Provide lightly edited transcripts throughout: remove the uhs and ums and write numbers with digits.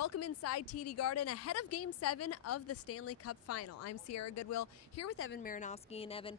Welcome inside TD Garden ahead of Game 7 of the Stanley Cup Final. I'm Sierra Goodwill here with Evan Marinofsky. And Evan,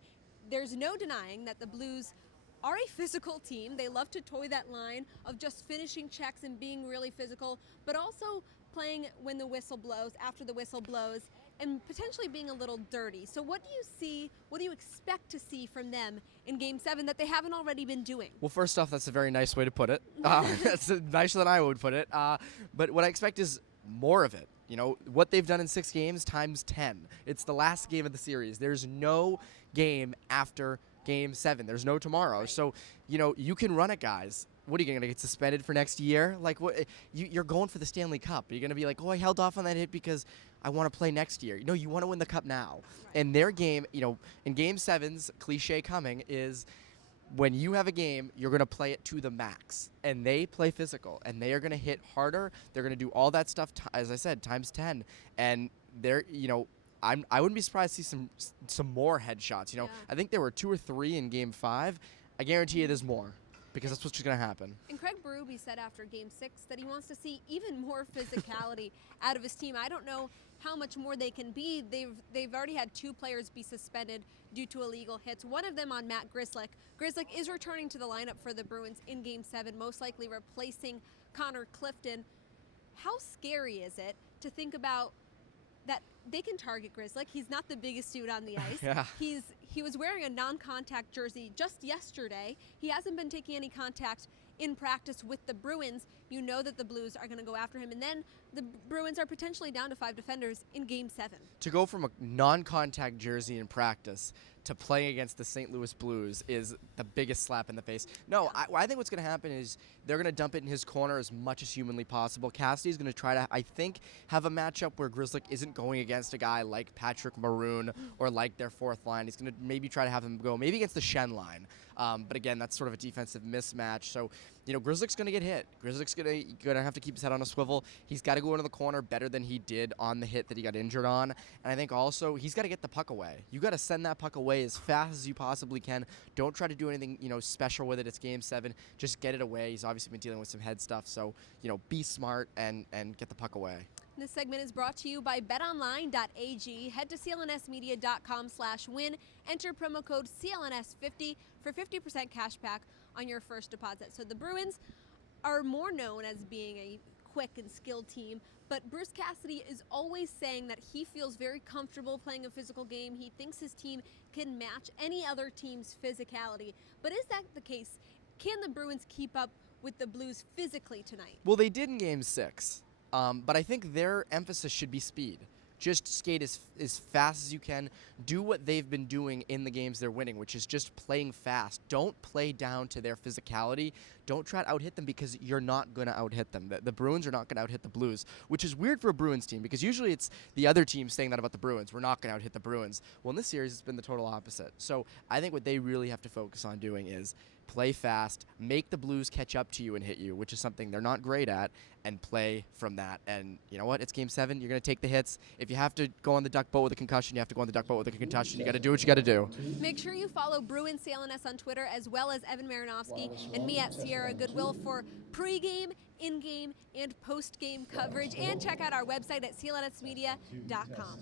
there's no denying that the Blues are a physical team. They love to toy that line of just finishing checks and being really physical, but also playing when the whistle blows, after the whistle blows, and potentially being a little dirty. So what do you see, what do you expect to see from them in Game 7 that they haven't already been doing? Well, first off, that's a very nice way to put it. That's nicer than I would put it. But what I expect is more of it. You know, what they've done in 6 games times 10. It's the last game of the series. There's no game after Game 7. There's no tomorrow. Right. So, you know, you can run it, guys. What are you going to get suspended for next year? Like, what? You're going for the Stanley Cup. You're going to be like, oh, I held off on that hit because I want to play next year. No, you want to win the cup now. Right. And their game, you know, in Game 7's cliche coming is when you have a game, you're going to play it to the max. And they play physical. And they are going to hit harder. They're going to do all that stuff, as I said, times 10. And they're, you know, I wouldn't be surprised to see some more headshots. You know, I think there were 2 or 3 in Game 5. I guarantee you there's more, because that's what's going to happen. And Craig Berube said after Game 6 that he wants to see even more physicality out of his team. I don't know how much more they can be. They've already had 2 players be suspended due to illegal hits. One of them on Matt Grzelyck. Grzelyck is returning to the lineup for the Bruins in Game 7, most likely replacing Connor Clifton. How scary is it to think about that they can target Grzelyck? He's not the biggest dude on the ice. Yeah. He was wearing a non-contact jersey just yesterday. He hasn't been taking any contact in practice with the Bruins. You know that the Blues are going to go after him, and then the Bruins are potentially down to 5 defenders in Game 7. To go from a non-contact jersey in practice to playing against the St. Louis Blues is the biggest slap in the face. No, I think what's going to happen is they're going to dump it in his corner as much as humanly possible. Cassidy's going to try to, I think, have a matchup where Grzelyck isn't going against a guy like Patrick Maroon or like their fourth line. He's going to maybe try to have him go maybe against the Shen line. But again, that's sort of a defensive mismatch. So, you know, Grzelyck's going to get hit. Grzelyck's going to have to keep his head on a swivel. He's got to go into the corner better than he did on the hit that he got injured on. And I think also he's got to get the puck away. You got to send that puck away as fast as you possibly can. Don't try to do anything, you know, special with it. It's Game 7. Just get it away. He's obviously been dealing with some head stuff. So, you know, be smart and get the puck away. This segment is brought to you by betonline.ag. Head to clnsmedia.com/win. Enter promo code CLNS50 for 50% cash back on your first deposit. So the Bruins are more known as being a quick and skilled team, but Bruce Cassidy is always saying that he feels very comfortable playing a physical game. He thinks his team can match any other team's physicality. But is that the case? Can the Bruins keep up with the Blues physically tonight? Well, they did in Game 6. But I think their emphasis should be speed. Just skate as fast as you can. Do what they've been doing in the games they're winning, which is just playing fast. Don't play down to their physicality. Don't try to out-hit them, because you're not going to out-hit them. The Bruins are not going to out-hit the Blues, which is weird for a Bruins team, because usually it's the other team saying that about the Bruins. We're not going to out-hit the Bruins. Well, in this series, it's been the total opposite. So I think what they really have to focus on doing is play fast, make the Blues catch up to you and hit you, which is something they're not great at, and play from that. And you know what? It's Game 7. You're going to take the hits. If you have to go on the duck boat with a concussion, you have to go on the duck boat with a concussion. You got to do what you got to do. Make sure you follow Bruins CLNS on Twitter, as well as Evan Marinofsky and me at Sierra Goodwill for pre-game, in-game, and post-game coverage. And check out our website at clnsmedia.com.